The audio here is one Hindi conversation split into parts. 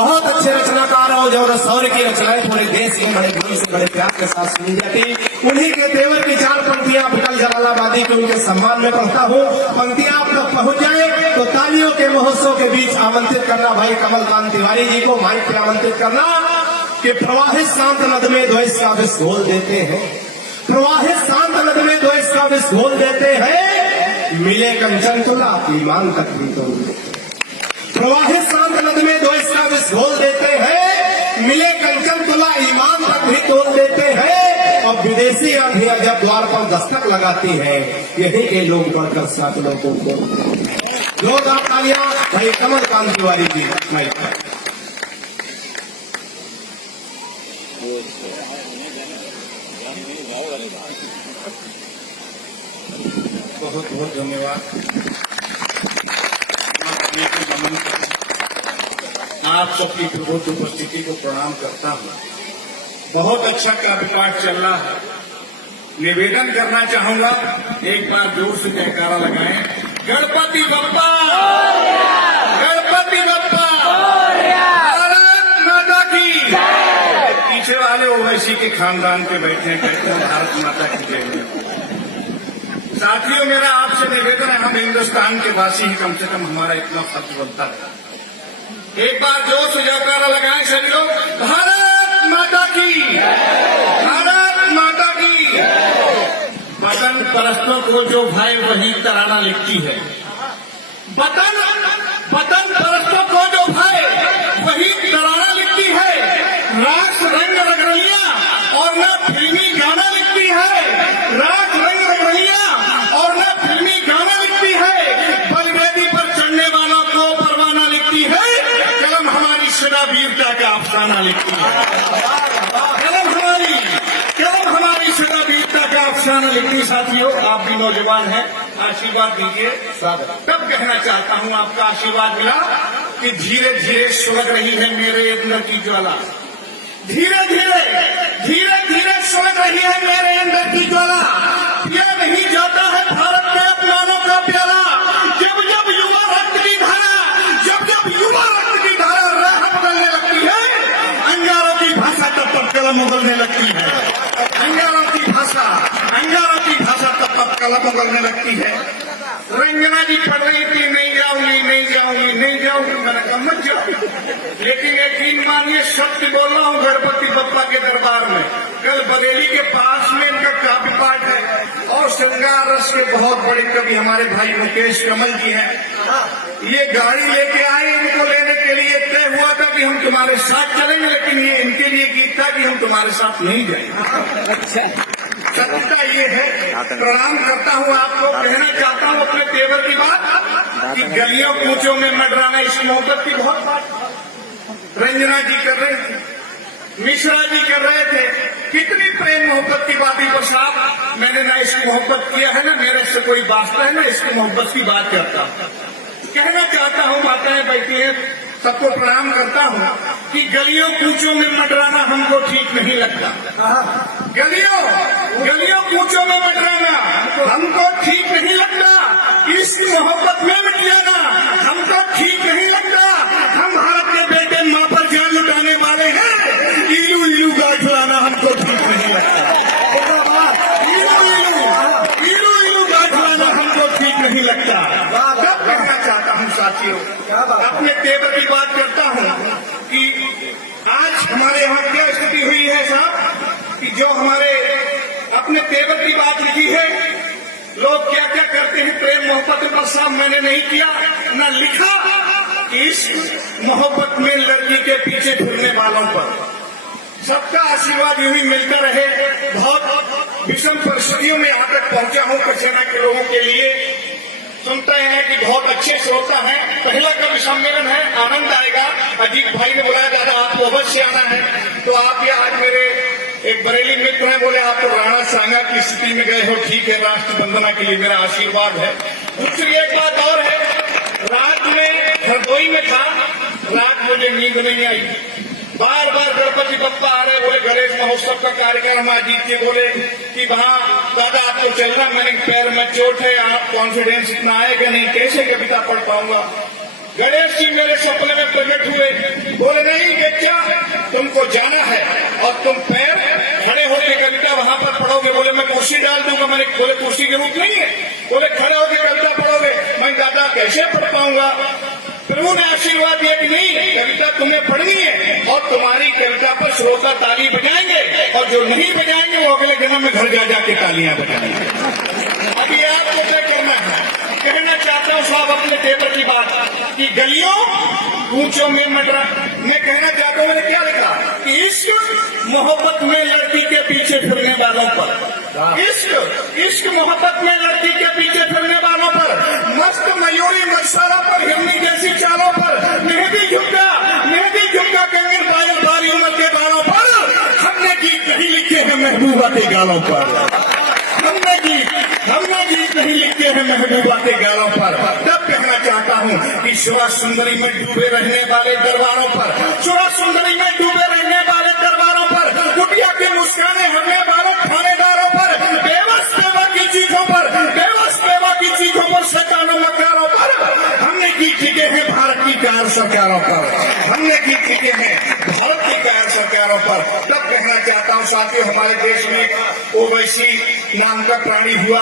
बहुत अच्छे रचनाकार हो जो रसौर की रचनाएं पूरे देश के बड़े गुरु से बड़े प्यार के साथ सुनी जाती। उन्हीं के तेवर की 4 पंक्तियां अटल जलालाबादी के उनके सम्मान में पढ़ता हूँ। पंक्तियां आप तक पहुंच जाए तो तालियों के महोत्सव के बीच आमंत्रित करना भाई कमलकांत तिवारी जी को माइक पे आमंत्रित करना कि प्रवाहित शांत नद में द्वेष का विष घोल देते हैं, प्रवाहित शांत नद में द्वेष का विष घोल देते हैं, मिले कंचन तुला ईमान तक भी तोड़ देते हैं। प्रवाहित शांत नद में द्वेष का विष घोल देते हैं, मिले कंचन तुला ईमान तक भी तोड़ देते हैं। और विदेशी आंधियां जब द्वार पर दस्तक लगाती है, यही के लोग बढ़कर साथियों को जोरदार तालियां भाई कमलकांत तिवारी जी। बहुत बहुत धन्यवाद। आप सबकी प्रबुद्ध उपस्थिति को प्रणाम करता हूँ। बहुत अच्छा काव्य पाठ चल रहा है। निवेदन करना चाहूंगा, एक बार जोर से जयकारा लगाएं, गणपति बप्पा, गणपति बप्पा, भारत माता की। पीछे वाले ओवैसी के खानदान पे बैठे हैं, कहते हैं भारत माता की जय। साथियों, मेरा आपसे निवेदन है, हम हिंदुस्तान के वासी हैं, कम से कम हमारा इतना फर्ज बनता है। एक बार जोर से जयकारा लगाएं सभी लोग, भारत माता की, भारत माता की। वतन परस्तों को जो भाई वही तराना लिखती है। वतन परस्तों को जो भाई वही तराना लिखती है। रास रंग रंगलियां और न फिल्मी गाना लिखती है। रास रंग रंगलियां और न फिल्मी गाना लिखती है। बलवेदी पर चढ़ने वालों को परवाना लिखती है। कलम हमारी सदा वीरता का अफसाना लिखती है। कलम हमारी सदा वीरता का अफसाना लिखती। साथियों, आप भी नौजवान हैं, आशीर्वाद दीजिए। तब कहना चाहता हूँ, आपका आशीर्वाद मिला कि धीरे धीरे सुलग रही है मेरे अंदर की ज्वाला। धीरे धीरे सुलग रही है मेरे अंदर की ज्वाला। यह नहीं जाता है भारत के अपमानों का प्याला। जब जब युवा रक्त की धारा, जब जब युवा रक्त की धारा राह बदलने लगती है, अंगारों की भाषा तब तक कलम उगलने लगती है। अंगारों की भाषा तब तक कलम उगलने लगती है। रंजना जी पढ़ रही थी, नहीं जाऊंगी, मैंने कहा मत जाओ। लेकिन यकीन मानिए, सत्य बोल रहा हूँ, गणपति बप्पा के दरबार में कल बरेली के पास में इनका काव्य पाठ है। और श्रृंगार रस के बहुत बड़े कवि हमारे भाई मुकेश कमल जी हैं। ये गाड़ी लेके आए, इनको लेने के लिए तय हुआ था कि हम तुम्हारे साथ चलेंगे, लेकिन ये इनके लिए गीत था कि हम तुम्हारे साथ नहीं जाएंगे। अच्छा, सत्यता ये है। प्रणाम करता हूँ आपको। कहना चाहता हूँ अपने तेवर की बात कि गलियों कूचों में मडराना, इस मोहब्बत की बहुत बात रंजना जी कर रहे थे, मिश्रा जी कर रहे थे। कितनी प्रेम मोहब्बत की बात पर साहब, मैंने ना इसकी मोहब्बत किया है, ना मेरे से कोई वास्ता है, ना इसकी मोहब्बत की बात करता हूँ। कहना चाहता हूँ, माताएं बैठी हैं, सबको प्रणाम करता हूँ कि गलियों कूचों में मडराना हमको ठीक नहीं लगता। गलियों कूचों में मडराना हमको ठीक नहीं लगता। इस मोहब्बत में मिट जाना हमको ठीक नहीं लगता। हम भारत के बेटे माँ पर जान लुटाने वाले हैं। इलू इलू गाठ लाना हमको ठीक नहीं लगता। इलू गाठ लाना हमको ठीक नहीं लगता। तब कहना चाहता हूँ साथियों, अपने तेवर की बात करता हूँ कि आज हमारे यहाँ क्या स्थिति हुई है साहब, कि जो हमारे अपने तेवर की बात लिखी है, लोग क्या क्या करते हैं प्रेम मोहब्बत पर। साहब, मैंने नहीं किया, न लिखा कि इस मोहब्बत में लड़की के पीछे घूमने वालों पर सबका आशीर्वाद यूं ही मिलता रहे। बहुत विषम परिस्थितियों में यहाँ तक पहुंचा हूँ कचना के लोगों के लिए। सुनते हैं कि बहुत अच्छे श्रोता हैं। पहला कवि सम्मेलन है, आनंद आएगा। अजीत भाई ने बुलाया, दादा आपको अवश्य आना है। तो आप ये आज मेरे एक बरेली मित्र हैं, बोले आप तो राणा सांगा की स्थिति में गए हो, ठीक है, राष्ट्र वंदना के लिए मेरा आशीर्वाद है। दूसरी एक बात और है, रात में हरदोई में था, रात मुझे नींद नहीं आई। बार बार गणपति बप्पा आ रहे, बोले गणेश महोत्सव का कार्यक्रम अजीत के बोले कि वहाँ दादा आपको चलना। मैंने पैर में चोट है, आप कॉन्फिडेंस इतना आएगा नहीं, कैसे कविता पढ़ पाऊंगा। गणेश जी मेरे सपने में प्रकट हुए, बोले नहीं बेटा तुमको जाना है और तुम पैर खड़े होकर कविता वहां पर पढ़ोगे। बोले मैं कुर्सी डाल दूंगा। मैंने बोले कुर्सी की जरूरत नहीं है। बोले खड़े होकर कविता पढ़ोगे। मैं दादा कैसे पढ़ पाऊंगा? प्रभु ने आशीर्वाद दिया कि नहीं, कविता तुम्हें पढ़नी है और तुम्हारी कविता पर श्रोता ताली बजाएंगे और जो नहीं बजाएंगे वो अगले जन्म में घर जा जाके तालियां बजाएंगे। अभी आपको क्या करना है? कहना चाहता हूँ साहब अपने पेपर की बात कि गलियों ऊंचों में मटरा। मैं कहना चाहता हूँ, मैंने क्या लिखा कि इश्क मोहब्बत में लड़की के पीछे फिरने वालों पर, इश्क मोहब्बत में लड़की के पीछे फिरने वालों पर, मस्त मयूरी मसाला पर, हिरनी जैसी चालों पर, मेहंदी झुमका कंगन पायल बारी उम्र के बालों पर, हमने गीत नहीं लिखे हैं महबूबा के गालों पर, हमने गीत नहीं लिखे हैं महबूबा के गालों पर। तब कहना चाहता हूँ कि सुरा सुंदरी में डूबे रहने वाले दरबारों पर, सुरा सुंदरी में डूबे रहने वाले दरबारों पर, कुटिया के मुस्काने हरने वालों थानेदारों पर, बेबस बेवा की चीजों पर, बेबस बेवा की चीजों पर, सैतानों मकारों पर हमने गीत लिखे हैं भारत की कार सरकारों पर, हमने गीत लिखे हैं भारत की कार सरकारों पर। तब कहना चाहता हूँ साथियों, हमारे देश में ओवैसी नाम का प्राणी हुआ,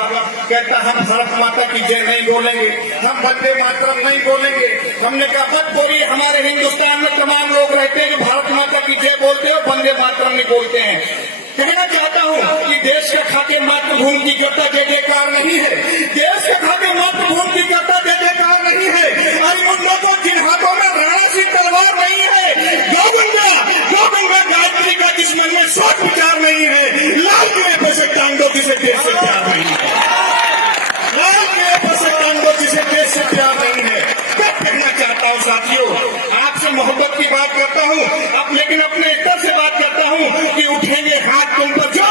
कहता हम भारत माता की जय नहीं बोलेंगे, हम वंदे मातरम नहीं बोलेंगे। हमने कहा मत बोलिए, हमारे हिंदुस्तान में तमाम लोग रहते हैं जो भारत माता की जय बोलते हैं, वंदे मातरम नहीं बोलते हैं। कहना चाहता हूँ कि देश का खाके मातृभूमि की करता जय जयकार नहीं है, देश का खाके मातृभूमि की करता जय जयकार नहीं है। अरे उन लोगों जिन हाथों में राणा सी तलवार नहीं है, गौ गंगा गायत्री का जिस मन में सोच विचार नहीं है, लाल किले पर से टांगो किसे देश से प्यार नहीं है, लाल किले पर से टांगो किसे देश से प्यार नहीं है। मैं कहना चाहता हूँ साथियों, आपसे मोहब्बत की बात करता हूँ अब, लेकिन अपने स्तर से बात करता हूँ कि उठेंगे हाथ तुम पर जो,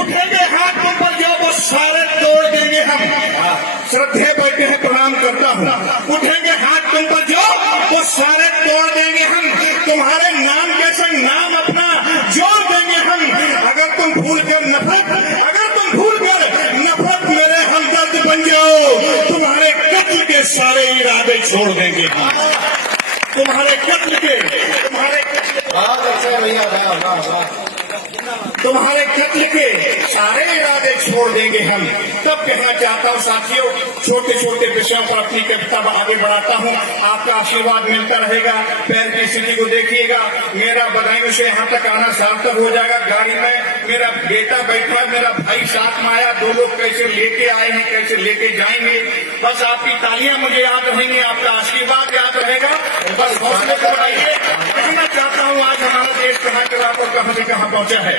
उठेंगे हाथ तुम पर जो, वो सारे तोड़ देंगे हम। श्रद्धे बैठे हैं, प्रणाम करता हूँ। उठेंगे हाथ तुम पर जो, वो सारे तोड़ देंगे हम। तुम्हारे नाम के संग नाम अपना जोड़ देंगे हम। अगर तुम भूल कर नफरत मेरे हमदर्द बन जाओ, तुम्हारे कत्ल के सारे इरादे छोड़ देंगे हम, तुम्हारे कत्ल के सारे इरादे छोड़ देंगे हम। तब कहना चाहता हूँ साथियों, छोटे छोटे विषयों पर अपनी कविता आगे बढ़ाता हूँ, आपका आशीर्वाद मिलता रहेगा। पैर की स्थिति को देखिएगा, मेरा बदायूं से यहाँ तक आना सार्थक हो जाएगा। गाड़ी में मेरा बेटा बैठा, मेरा भाई साथ में आया, दो लोग कैसे लेके आए हैं, कैसे लेके जाएंगे। बस आपकी तालियां मुझे याद रहेंगी, आपका आशीर्वाद याद रहेगा। बस हौसले को बढ़ाइए। कहना चाहता हूँ आज हमारा देश कहाँ कहाँ से कहाँ पहुंचा है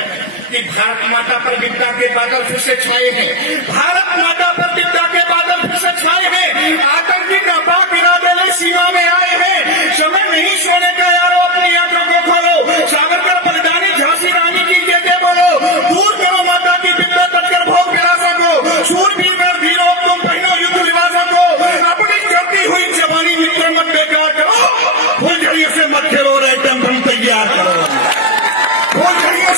कि भारत माता पर विद्या के बादल फिर से छाए हैं, भारत माता पर विद्या के बादल फिर से छाए हैं। आतंकी नापाक इरादे ले सीमा में आए हैं। समय नहीं सोने का यारो, अपनी आंखों को खोलो। सावरकर बलिदानी झांसी रानी की जय जय बोलो। दूर करो माता की विद्या तटकर भोग विलासों को, शूरवीर कर धीरो तुम पहनो युद्ध लिबासों को। अपनी चढ़ती हुई जवानी मित्र मत बेकार करो, फुलझड़ियों से मत खेलो, एकदम हम तैयार करो। फुलझड़ियों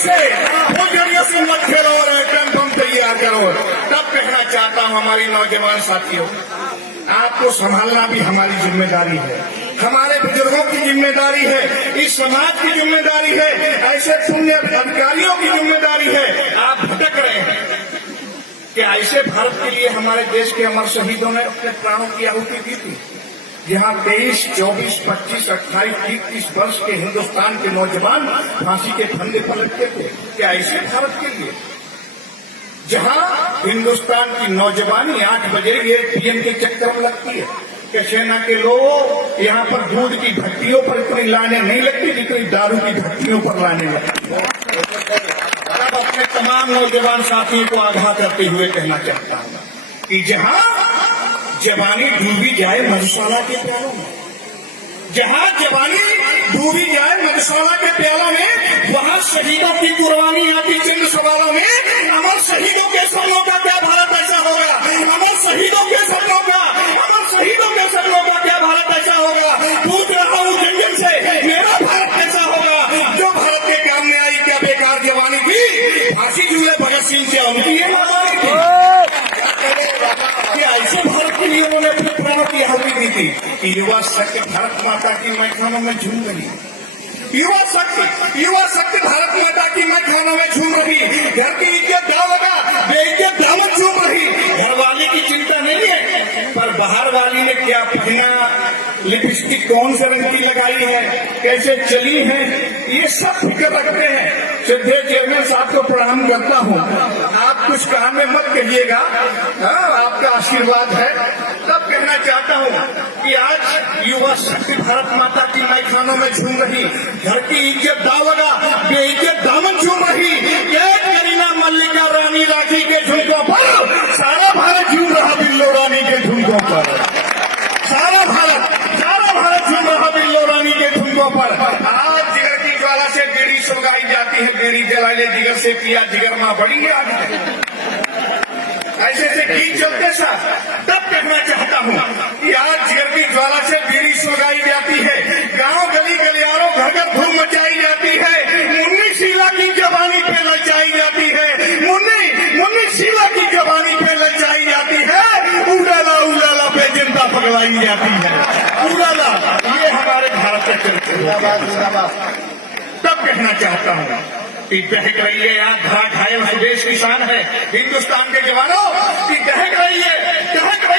से मत खेलो और एकदम तुम तैयार करो। तब कहना चाहता हूँ हमारी नौजवान साथियों, आपको संभालना भी हमारी जिम्मेदारी है, हमारे बुजुर्गों की जिम्मेदारी है, इस समाज की जिम्मेदारी है, ऐसे पुण्य अधिकारियों की जिम्मेदारी है। आप भटक रहे हैं कि ऐसे भारत के लिए हमारे देश के अमर शहीदों ने अपने प्राणों की आहुति दी थी, जहाँ 23, 24, 25, 28, 30 वर्ष के हिंदुस्तान के नौजवान फांसी के फंदे पर लटके थे। क्या ऐसे भारत के लिए जहाँ हिंदुस्तान की नौजवानी 8 बजे ये पीएम के चक्कर में लगती है कि सेना के लोग यहाँ पर दूध की भट्टियों पर इतनी लाने नहीं लगती जितनी दारू की भट्टियों पर लाने लगती है। अब अपने तमाम नौजवान साथियों को आगाह करते हुए कहना चाहता हूँ कि जहाँ जवानी डूबी जाए मधुशाला के प्यालों में, जहाँ जवानी डूबी जाए मधुशाला के प्यालों में, वहाँ शहीदों की कुर्बानी आती चंद सवालों में। अमर शहीदों के सपनों का क्या भारत ऐसा होगा, अमर शहीदों के सपनों का क्या भारत ऐसा होगा। पूछ रहा हूँ जंगल से, मेरा भारत कैसा होगा जो भारत के काम में आई। क्या बेकार जवानी थी, फांसी झूले भगत सिंह से उनकी ये जवानी थी। क्या ऐसे भारत के युवा शक्ति भारत माता की मैदानों में झूम रही है। युवा शक्ति भारत माता की मैदानों में झूम रही। घर की इज्जत दाव लगा, बेइज्जत दामन झूम रही। घर वाली की चिंता नहीं है, पर बाहर वाली ने क्या पहना, लिपस्टिक कौन से रंग की लगाई है, कैसे चली है, ये सब फिक्र रखते हैं। श्रद्धेय चेयरमैन साहब को प्रणाम करता हूँ। आप कुछ काम में मत कहिएगा, आपका आशीर्वाद है। तब कहना चाहता हूँ कि आज युवा शक्ति भारत माता की मैदानों में झूम रही। घर की इज्जत दाव लगा, बेइज्जत दामन झूम रही। एक करीना मल्लिका रानी राखी के झुमकों पर सारा भारत झूम रहा, बिल्लो रानी के झुमकों पर सारा भारत झूम रहा, बिल्लो रानी के झुमकों पर। आज जिगर की ज्वाला से बीड़ी सुलगाई जाती है, बीड़ी जला ले जिगर से किया, जिगर माँ बड़ी याद है। ऐसे गीत चलते सर। तब कहना चाहता हूँ कि आज जिगर की ज्वाला से बीड़ी सुलगाई जाती है, गांव गली गलियारों घर घर धूम मचाई जाती है। मुन्नी शीला की जवानी पे ललचाई जाती है, मुन्नी शीला की जवानी पे ललचाई जाती है। उड़ाला पे जनता पगलाई जाती है। उड़ाला, ये हमारे भारत का चरित्र। तब कहना चाहता हूँ कि दहक रही है याद धरा घायल स्वदेश की शान है। हिंदुस्तान के जवानों की दहक रही है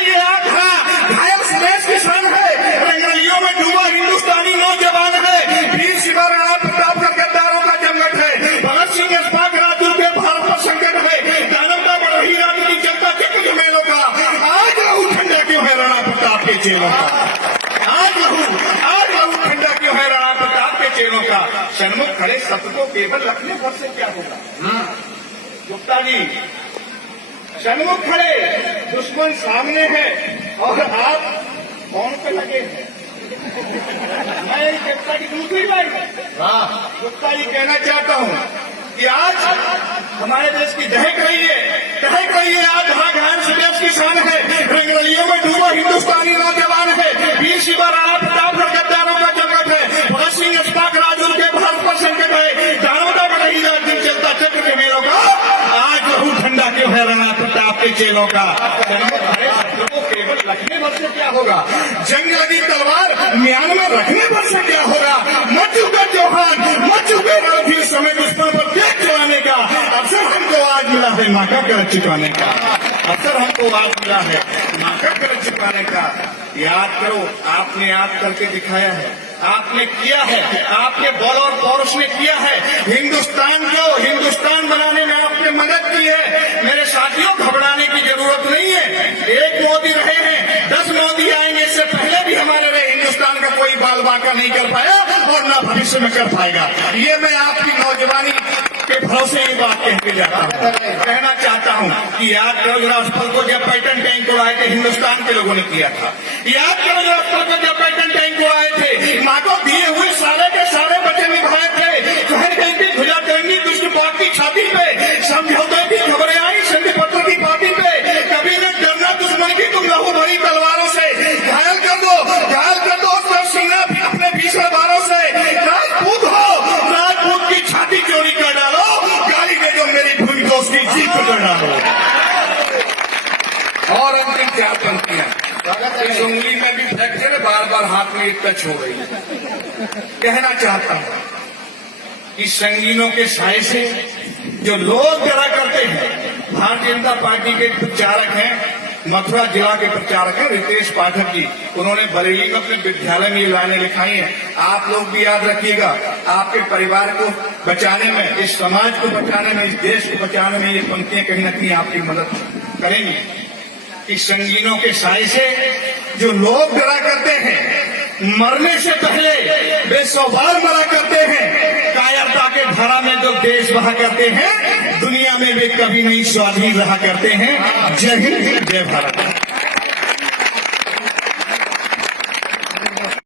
याद धरा घायल स्वदेश की शान है। रंगलियों में डूबा हिंदुस्तानी नौजवान है। वीर शिवा राणा प्रताप का गद्दारों का जमघट है। भगत सिंह अशफाक राजू के भारत पर संकट है। दानवता बढ़ रही रानी की जनता के झमेलों का। आज लहू ठंडा क्यों है राणा प्रताप के चेलों का? आज लहू ठंडा क्यों है राणा प्रताप के चेलों का? सन्मुख खड़े सत्य को केवल रखने पर से क्या होगा? गुप्ता जी, सन्मुख खड़े दुश्मन सामने है और आप फोन पे लगे हैं। मैं गुप्ता की दूसरी लाइन गुप्ता जी कहना चाहता हूँ कि आज हमारे देश की दहक रही है आज हमारा घायल स्वदेश की शान है। रंगरलियों में डूबा हिंदुस्तानी नौजवान है। वीर शिवा राणा प्रताप और गद्दारों का जगत है। भगत सिंह अशफाक राजू के भारत पर संकट है। दानवता बढ़ रही राज्य चलता चक्र के मेलों का। आज लहू ठंडा क्यों है राणा प्रताप के चेलों का? को केवल रखने भर से क्या होगा? जंग लगी तलवार म्यान में रखने भर से क्या होगा? मच चुका त्योहार, मच चुके रणधीर समय दुश्मन पर देख चलाने का अवसर हमको आज मिला है। नाका कर चुकाने का अवसर हमको आज मिला है। नाका कर चुकाने का। याद करो, आपने आप करके दिखाया है, आपने किया है, आपके बल और पौरुष ने किया है। हिंदुस्तान को हिंदुस्तान बनाने में आपने मदद की है। मेरे साथियों, घबराने की जरूरत नहीं है। एक मोदी रहे हैं, 10 मोदी आएंगे। इससे पहले भी हमारे रहे हिंदुस्तान का कोई बाल बांका नहीं कर पाया और न भविष्य में कर पाएगा। ये मैं आपकी नौजवानी के भरोसे ये बात कहते जाता हूँ। कहना चाहता हूँ कि याद करो जरा उस पल को जब पैटर्न टैंक को आए थे, हिंदुस्तान के लोगों ने किया था। याद करो जरा उस पल को जब पैटर्न टैंक को आए थे, माँ को दिए हुए सारे के सारे बचे निभाए थे। कहन कहती भुजा करनी दुष्ट पाप की छाती पे, समझौते की खबरें आई संधि पत्र की पार्टी पे। कभी न डरना दुश्मन की तुम लहू भरी तलवारों से। घायल कर दो सीना अपने 20 बारों से। राजपूत हो, राजपूत की छाती चोरी कर डालो। गाली दे दो मेरी भूमि दोस्त की जीत कर डालो। और अंतिम 4 पंक्तियां। इस उंगली में भी फ्रैक्चर है, बार बार हाथ में एक टच हो रही है। कहना चाहता हूं कि संगीनों के साय से जो लोग डरा करते हैं, भारतीय जनता पार्टी के प्रचारक हैं, मथुरा जिला के प्रचारक हैं रितेश पाठक जी। उन्होंने बरेली में अपने विद्यालय में ये लाइनें लिखाई हैं। आप लोग भी याद रखिएगा, आपके परिवार को बचाने में, इस समाज को बचाने में, इस देश को बचाने में ये पंक्तियां कहीं न कहीं आपकी मदद करेंगी। कि संगीनों के साय से जो लोग डरा करते हैं, मरने से पहले वे 100 बार मरा करते हैं। कायरता के धारा में जो देश बहा करते हैं, दुनिया में वे कभी नहीं स्वाधीन रहा करते हैं। जय हिंद, जय भारत।